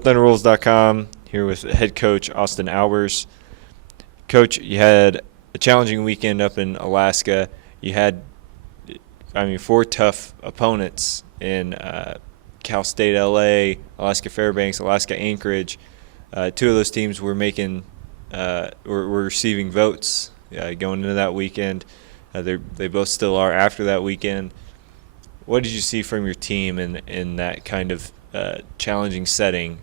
ThunderWolves.com here with Head Coach Austin Albers. Coach, you had a challenging weekend up in Alaska. You had, four tough opponents in Cal State LA, Alaska Fairbanks, Alaska Anchorage. Two of those teams were were receiving votes going into that weekend. They both still are after that weekend. What did you see from your team in that kind of challenging setting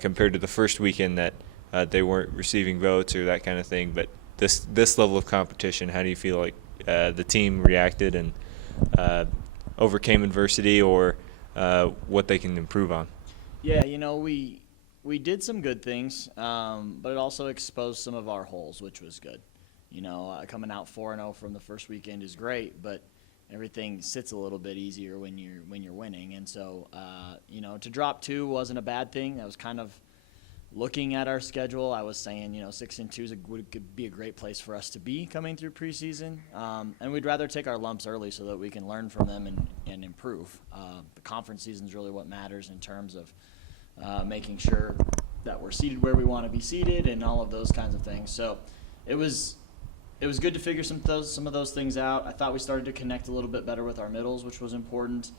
compared to the first weekend that they weren't receiving votes or that kind of thing? But this level of competition, how do you feel like the team reacted and overcame adversity, or what they can improve on? Yeah, we did some good things, but it also exposed some of our holes, which was good. Coming out 4-0 from the first weekend is great, but everything sits a little bit easier when you're winning. And so, to drop 2 wasn't a bad thing. I was kind of looking at our schedule. I was saying, 6-2 would be a great place for us to be coming through preseason. And we'd rather take our lumps early so that we can learn from them and improve. The conference season is really what matters in terms of making sure that we're seated where we want to be seated and all of those kinds of things. So it was good to figure some of those things out. I thought we started to connect a little bit better with our middles, which was important.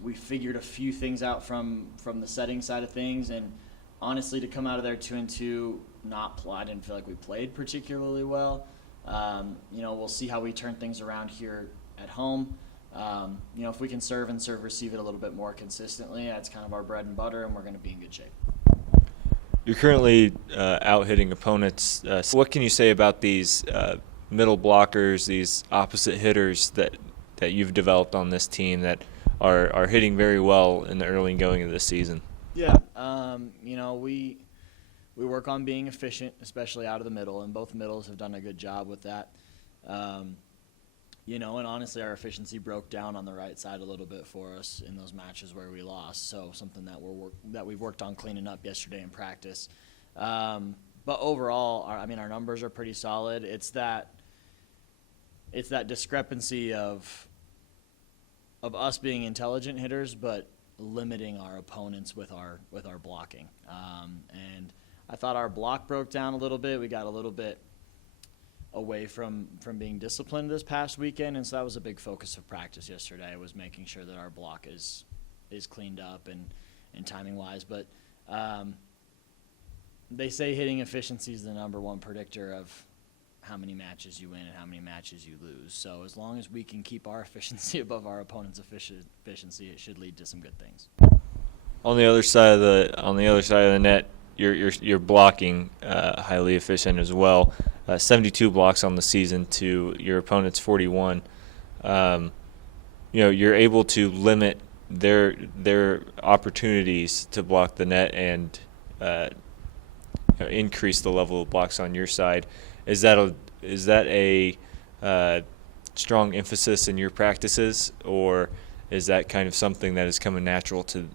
We figured a few things out from the setting side of things, and honestly, to come out of there 2-2, I didn't feel like we played particularly well. We'll see how we turn things around here at home. If we can serve receive it a little bit more consistently, that's kind of our bread and butter, and we're going to be in good shape. You're currently out hitting opponents. What can you say about these middle blockers, these opposite hitters that you've developed on this team that are hitting very well in the early going of this season? Yeah, we work on being efficient, especially out of the middle, and both middles have done a good job with that. And honestly, our efficiency broke down on the right side a little bit for us in those matches where we lost. So something that we've worked on cleaning up yesterday in practice. But overall, our numbers are pretty solid. It's that discrepancy of us being intelligent hitters, but limiting our opponents with our blocking. And I thought our block broke down a little bit. We got a little bit away from being disciplined this past weekend, and so that was a big focus of practice yesterday, was making sure that our block is cleaned up and timing wise. But they say hitting efficiency is the number one predictor of how many matches you win and how many matches you lose. So as long as we can keep our efficiency above our opponent's efficiency, it should lead to some good things. On the other side of the net, you're blocking highly efficient as well. 72 blocks on the season to your opponent's 41. You're able to limit their opportunities to block the net and increase the level of blocks on your side. Is that a strong emphasis in your practices, or is that kind of something that is coming natural to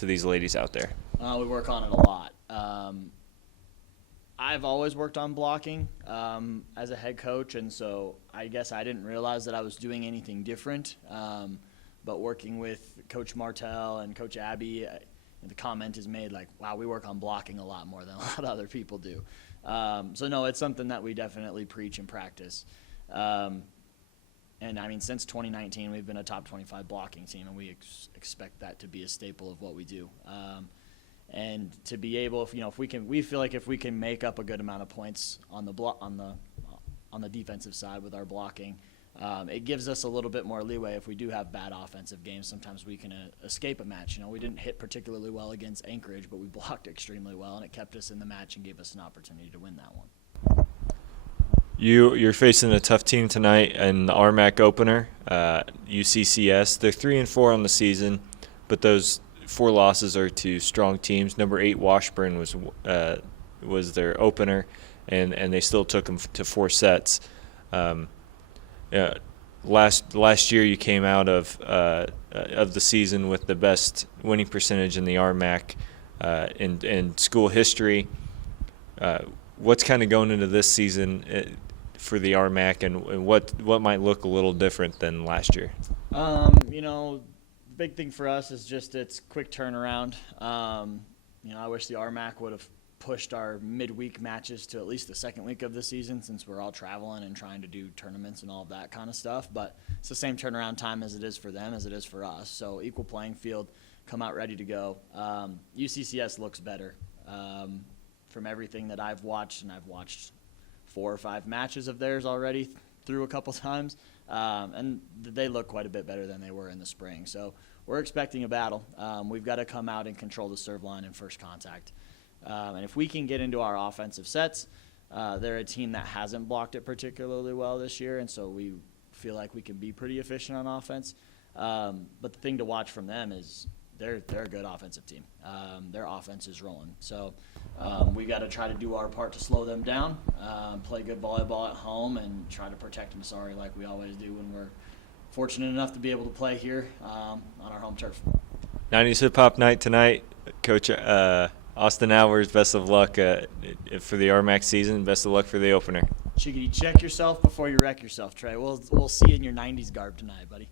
these ladies out there? We work on it a lot. I've always worked on blocking as a head coach, and so I guess I didn't realize that I was doing anything different. But working with Coach Martell and Coach Abby, the comment is made like, wow, we work on blocking a lot more than a lot of other people do. So no, it's something that we definitely preach and practice. And since 2019, we've been a top 25 blocking team, and we expect that to be a staple of what we do. And to be able, we feel like if we can make up a good amount of points on the defensive side with our blocking, it gives us a little bit more leeway. If we do have bad offensive games, sometimes we can escape a match. We didn't hit particularly well against Anchorage, but we blocked extremely well, and it kept us in the match and gave us an opportunity to win that one. You're facing a tough team tonight in the RMAC opener, UCCS. They're 3-4 on the season, but those 4 losses are to strong teams. Number 8 Washburn was their opener, and they still took them to 4 sets. Last year you came out of the season with the best winning percentage in the RMAC in school history. What's kind of going into this season for the RMAC, and what might look a little different than last year? big thing for us is just it's quick turnaround. I wish the RMAC would have pushed our midweek matches to at least the second week of the season, since we're all traveling and trying to do tournaments and all of that kind of stuff. But it's the same turnaround time as it is for them as it is for us. So equal playing field, come out ready to go. UCCS looks better from everything that I've watched, and I've watched 4 or 5 matches of theirs already through a couple times, and they look quite a bit better than they were in the spring. So we're expecting a battle. We've got to come out and control the serve line in first contact. And if we can get into our offensive sets, they're a team that hasn't blocked it particularly well this year, and so we feel like we can be pretty efficient on offense. But the thing to watch from them is they're a good offensive team. Their offense is rolling. So we got to try to do our part to slow them down, play good volleyball at home, and try to protect Missouri like we always do when we're fortunate enough to be able to play here on our home turf. 90s Hip Hop Night tonight. Coach Austin Albers, best of luck for the RMAC season. Best of luck for the opener. Chickadee, check yourself before you wreck yourself, Trey. We'll see you in your 90s garb tonight, buddy.